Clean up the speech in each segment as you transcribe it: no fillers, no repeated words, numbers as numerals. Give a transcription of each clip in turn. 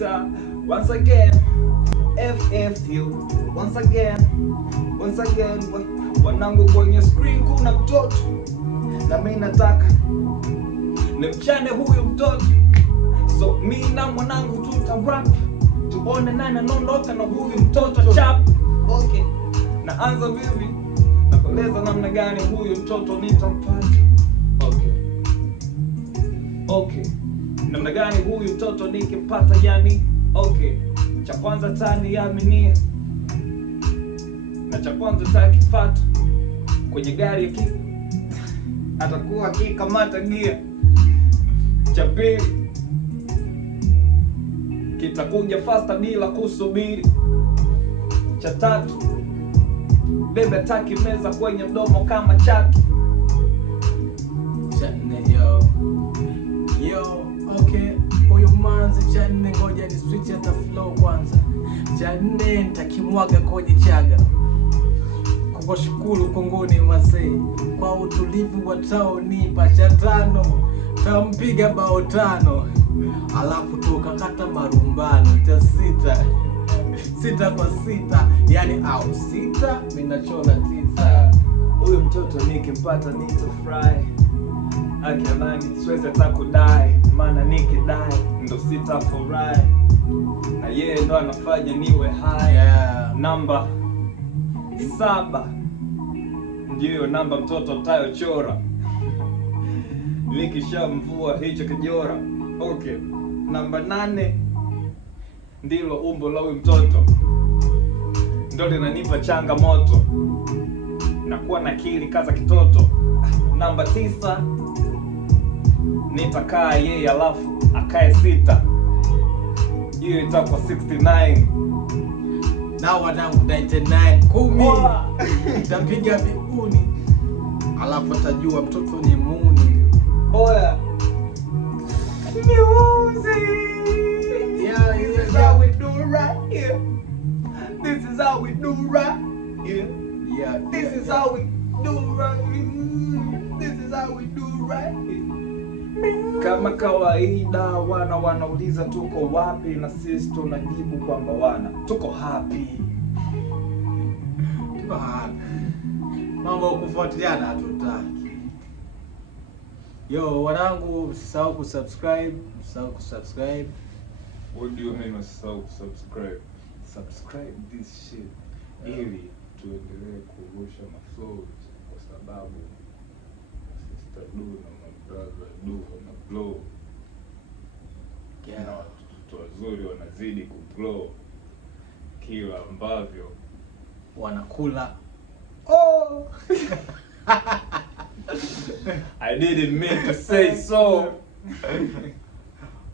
sita. Once again, FFU. Once again, wanangu kwenye screen kuna mtoto na mimi nataka nimchane huyu mtoto. So mimi na mwanangu tutarap, tuone nani anaondoka na huyu mtoto chap. Okay, naanza vipi? Nakueleza namna gani huyu mtoto nitampata. Okay, namna gani huyu mtoto nikimpata yani. Okay, cha kwanza tani yaminia, na cha kwanza takifata kwenye gari atakuwa akikamata gia. Cha pili kitakuja faster bila kusubiri. Cha tatu bebe ataki meza kwenye mdomo kama chatu. Cha nne okay, huyu manzi cha nne ngoja ni switch hata flow kwanza. Cha nne nitakimwaga kwenye chaga kuwashukuru kongoni wazee kwa utulivu wataonipa. Cha tano tampiga bao 5 alafu tukakata marumbano. Cha sita kwa 6 yani au 6 mimi nachora 9. Huyu mtoto nikimpata nitafurahi. Akiamani siwezi hata kudai, maana nikidai ndo sitafurahi, na yeye ndo anafanya niwe high. Namba 7 ndiyo namba mtoto tayochora nikishamvua hicho kijora. Okay, namba 8 ndilo umbo la huyu mtoto, ndo linanipa changamoto na kuwa na akili kaza kitoto. Namba 9 nitakaa yeye alafu akae 6, hiyo itakuwa 69. Now wanangu 99 10 nitapiga biguni alafu atajua mtoto ni muni. Oya, this is how we do right here. This is how we do right here. This is how we do right here. This is how we do right here. Kama kawaida wanauliza tuko wapi, na sisi tunajibu kwamba tuko happy. Mambo kufuatiliana hatutaki. Wanangu, msisahau kusubscribe. What do you mean usisahau kusubscribe? Subscribe this shit ili tuendelee kurusha masauti, kwa sababu sister do na my brother do na blow. Na watoto wazuri wanazidi kublow kila ambavyo wanakula. I didn't mean to say so.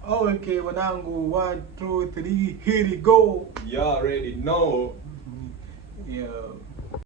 Okay, wanangu, 1 2 3 here we go. You already know. Yeah.